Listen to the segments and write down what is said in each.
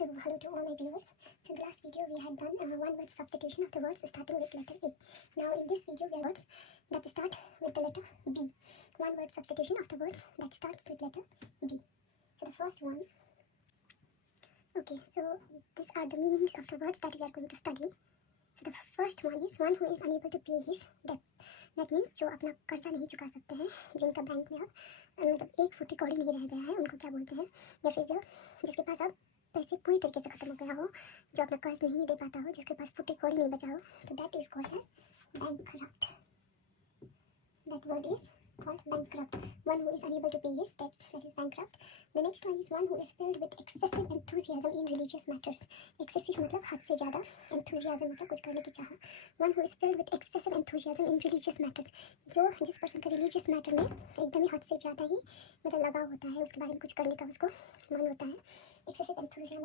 So hello to all my viewers. So in the last video we had done one word substitution of the words starting with letter A. Now in this video we have words that start with the letter B. One word substitution of the words that starts with letter B. So the first one. Okay, so these are the meanings of the words that we are going to study. So the first one is one who is unable to pay his debts. That means जो अपना कर्जा नहीं चुका सकते हैं, जिनका bank में मतलब एक फुटी कौड़ी नहीं रह गया है, उनको क्या बोलते हैं? या फिर जो जिसके पास अब पैसे पूरी तरीके से खत्म हो गया हो, जो अपना कर्ज नहीं दे पाता हो, जिसके पास फुटी कौड़ी नहीं बचा हो, तो that is called as bankrupt. That word is called bankrupt. One who is unable to pay his debts, that is bankrupt. The next one is one who is filled with excessive enthusiasm in religious matters. Excessive मतलब हद से ज़्यादा, enthusiasm मतलब कुछ करने की चाह. One who is filled with excessive enthusiasm in religious matters. जो जिस पर्सन का religious matter में एकदम ही हद से ज़्यादा ही मतलब लगाव होता है, उसके बारे में कुछ करने का उसको मन होता है. Excessive enthusiasm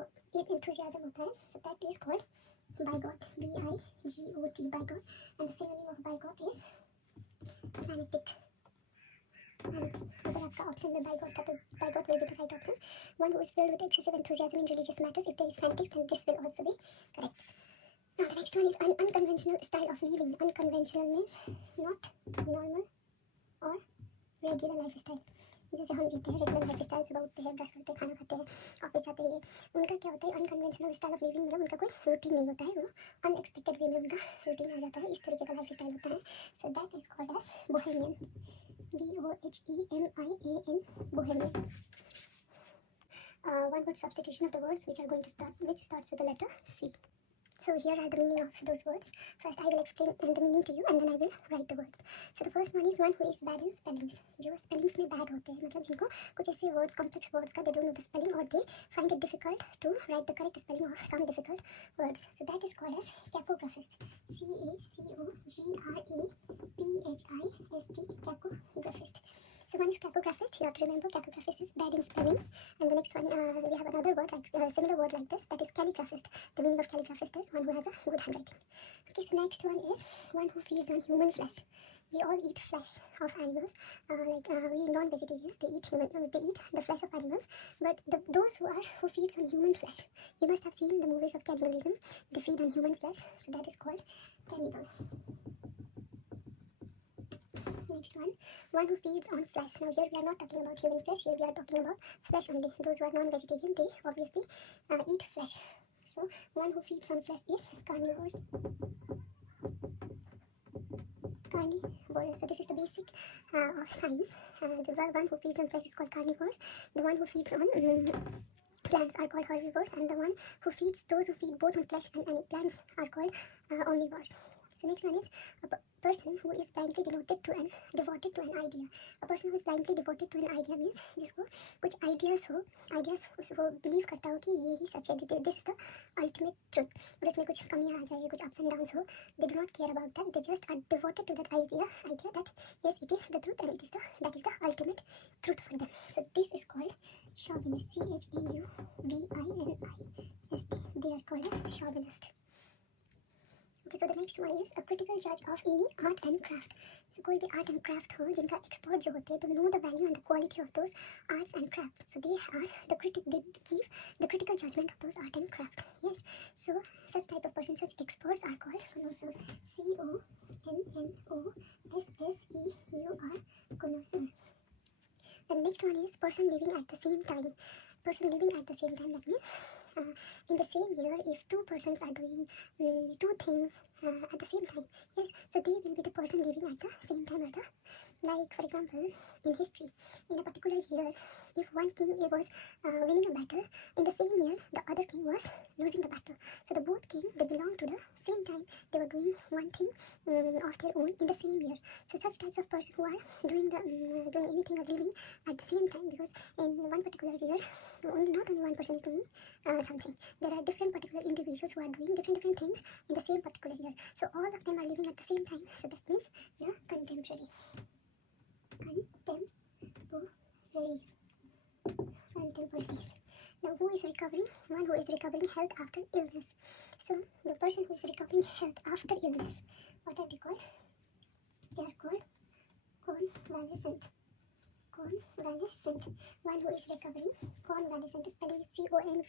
होता है. So that is called bigot. B-I-G-O-T, bigot. And the synonym of bigot is fanatic. अगर आपका ऑप्शन में बाइगॉट था तो बाइगॉट will be the right option. One who is filled with excessive enthusiasm in religious matters. If there is fanatic, then this will also be correct. Now the next one is an unconventional style of living. Unconventional means not normal or regular lifestyle. जैसे हम जीते हैं regular life style, सुबह उठते हैं, brush करते हैं, खाना खाते हैं, ऑफिस जाते हैं, उनका क्या होता है अनकन्वेंशनल स्टाइल ऑफ लिविंग. मतलब उनका कोई रूटीन नहीं होता है, वो अनएक्सपेक्टेड वे में उनका रूटीन आ जाता है, इस तरीके का लाइफ स्टाइल होता है. So that is called as bohemian. BOHEMIAN, bohemian. One word substitution of the words which starts with the letter C. So here are the meaning of those words. First I will explain the meaning to you and then I will write the words. So the first one is one who is bad in spellings. जो spellings में bad होते हैं, मतलब जिनको कुछ ऐसे words, complex words का they don't know the spelling or they find it difficult to write the correct spelling of some difficult words. So that is called as cacographist. CACOGRAPHIST, cacographist. So one is cacographist. You have to remember cacographist is bad in spelling. And the next one, we have another word like similar word like this, that is calligraphist. The meaning of calligraphist is one who has a good handwriting. Okay, so next one is one who feeds on human flesh. We all eat flesh of animals. We non-vegetarians, they eat the flesh of animals. But those who feeds on human flesh, you must have seen the movies of cannibalism. They feed on human flesh, so that is called cannibal. Next one who feeds on flesh. Now here we are not talking about human flesh, here we are talking about flesh only. Those who are non-vegetarian, they obviously eat flesh. So one who feeds on flesh is carnivores. So this is the basic of science. The one who feeds on flesh is called carnivores. The one who feeds on plants are called herbivores, and the one who feeds those who feed both on flesh and plants are called omnivores. So next one is a person who is blindly devoted to an idea. A person who is blindly devoted to an idea means जिसको कुछ ideas उसको believe करता हो कि यही सच है, this is the ultimate truth. और इसमें कुछ कमियाँ आ जाए, कुछ ups and downs हो, they do not care about that. They just are devoted to that idea that yes, it is the truth and that is the ultimate truth for them. So this is called chauvinist. CHAUVINIST. They are called as chauvinist. Okay, so the next one is a critical judge of any art and craft. So कोई भी art and craft हो जिनका expert जो होते हैं, to know the value and the quality of those arts and crafts. So they are they give the critical judgment of those art and craft. Yes, so such type of person, such experts are called connoisseur. CONNOSSEUR, connoisseur. The next one is person living at the same time. Person living at the same time, that means in the same year, if two persons are doing two things at the same time, yes, so they will be the person living at the same time. Like for example, in history, in a particular year, if one king was winning a battle, in the same year the other king was losing the battle. So the both king, they belong to the same time, they were doing one thing of their own in the same year. So such types of person who are doing anything or living at the same time, because in one particular year not only one person is doing something, there are different particular individuals who are doing different things in the same particular year. So all of them are living at the same time, so that means they are contemporaries. Now who is recovering? One who is recovering health after illness. So the person who is recovering health after illness, what are they called? They are called convalescent. convalescent, one who is recovering. Convalescent, spelling is CONVALESCENT.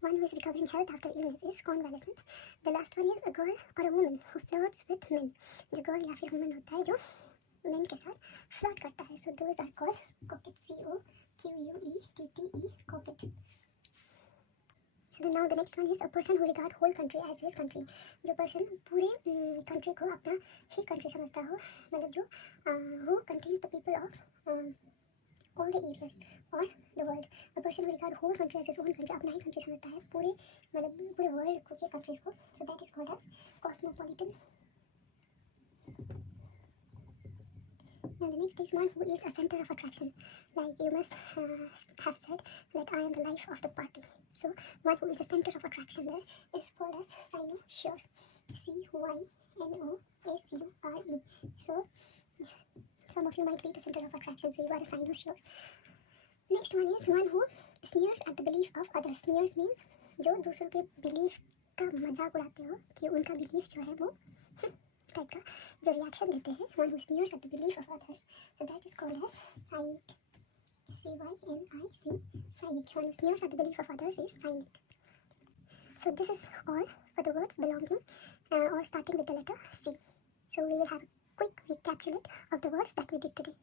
One who is recovering health after illness is convalescent. The last one is a girl or a woman who flirts with men. जो girl या फिर woman होता है जो men के साथ flirt करता है. So those are called coquette. COQUETTE, coquette. So then now the next one is a person who regard whole country as his country. जो person पूरे country को अपना ही country समझता हो, मतलब जो who contains the people of all the areas or the world. A person who regard whole country as his own country, अपना ही country समझता है पूरे मतलब पूरे world को के countries को. So that is called as cosmopolitan. Now the next is one who is a center of attraction. Like you must have said that I am the life of the party. So one who is a center of attraction there is called as cynosure. CYNOSURE. So some of you might be the center of attraction, so you are a cynosure. Next one is one who sneers at the belief of others. Sneers means जो दूसरों के belief का मजाक उड़ाते हो कि उनका belief जो है वो टाइप का जो रिएक्शन देते हैं. One who sneers at the belief of others. So that is called as cynic. CYNIC, cynic. One who sneers at the belief of others is cynic. So this is all for the words belonging or starting with the letter C. So we will have a quick recapitulate of the words that we did today.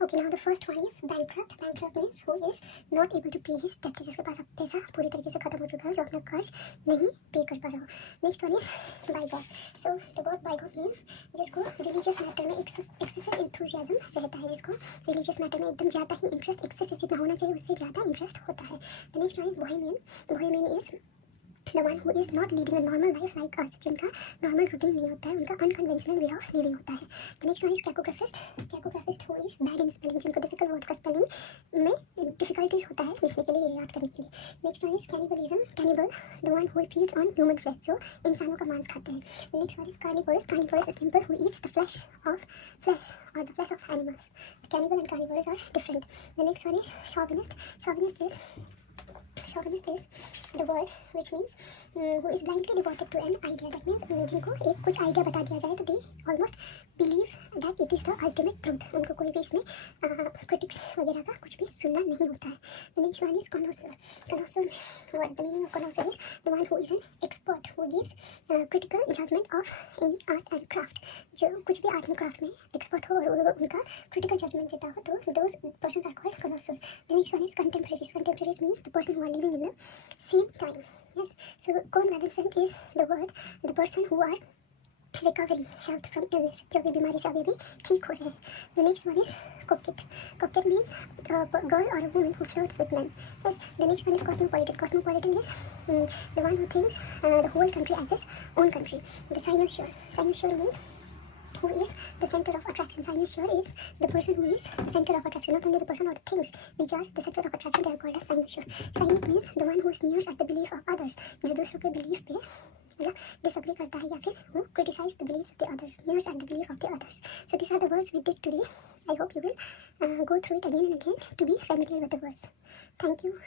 Okay, now the first one is bankrupt. Bankrupt means who is not able to pay his debt. जिसके पास अब पैसा पूरी तरीके से खत्म हो चुका है, जो अपना कर्ज नहीं पे कर पा रहा हो. Next one is bigot. So the word bigot means जिसको रिलीजियस मैटर में एक्सेसिव इंथुजियाज्म रहता है, जिसको रिलीजियस मैटर में एकदम ज़्यादा ही इंटरेस्ट, एक्सेसिव जितना होना चाहिए उससे ज़्यादा इंटरेस्ट होता है. The next one is Bohemian. Bohemian is the one who is not leading a normal life like us, जिनका normal routine नहीं होता है, उनका unconventional way of living होता है. The next one is cacographist. Cacographist who is bad in spelling, जिनको difficult words का spelling में difficulties होता है लिखने के लिए, याद करने के लिए. Next one is cannibalism. Cannibal, the one who feeds on human flesh, जो इंसानों का मांस खाते हैं. The next one is carnivorous. Carnivorous is simple who eats the flesh or the flesh of animals. Cannibal and carnivorous are different. The next one is chauvinist. Chauvinist is the word which means who is blindly devoted to an idea. That means जिनको एक कुछ idea बता दिया जाए तो they almost believe that it is the ultimate truth. उनको कोई भी इसमें critics वगैरह का कुछ भी सुनना नहीं होता है. The next one is connoisseur. Connoisseur, what the meaning of connoisseur is the one who is an expert who gives critical judgment of any art and craft. जो कुछ भी art and craft में expert हो और उनका critical judgment देता हो तो those persons are called connoisseur. The next one is contemporaries. Contemporaries means the person who are living in the same time. Yes, so convalescent is the word the person who are recovering health from illness, जो भी बीमारी से अभी भी ठीक हो रहे हैं. The next one is coquette. Coquette means a girl or a woman who flirts with men. Yes, the next one is cosmopolitan. Cosmopolitan is the one who thinks the whole country as his own country. The cynosure. Cynosure means who is the center of attraction. Cynosure is the person who is the center of attraction, not only the person or the things which are the center of attraction, they are called as cynosure. Cynic means the one who sneers at the belief of others, जो दूसरों के belief पे मतलब disagree करता है या फिर who criticize the beliefs of the others, sneers at the belief of the others. So these are the words we did today. I hope you will go through it again and again to be familiar with the words. Thank you.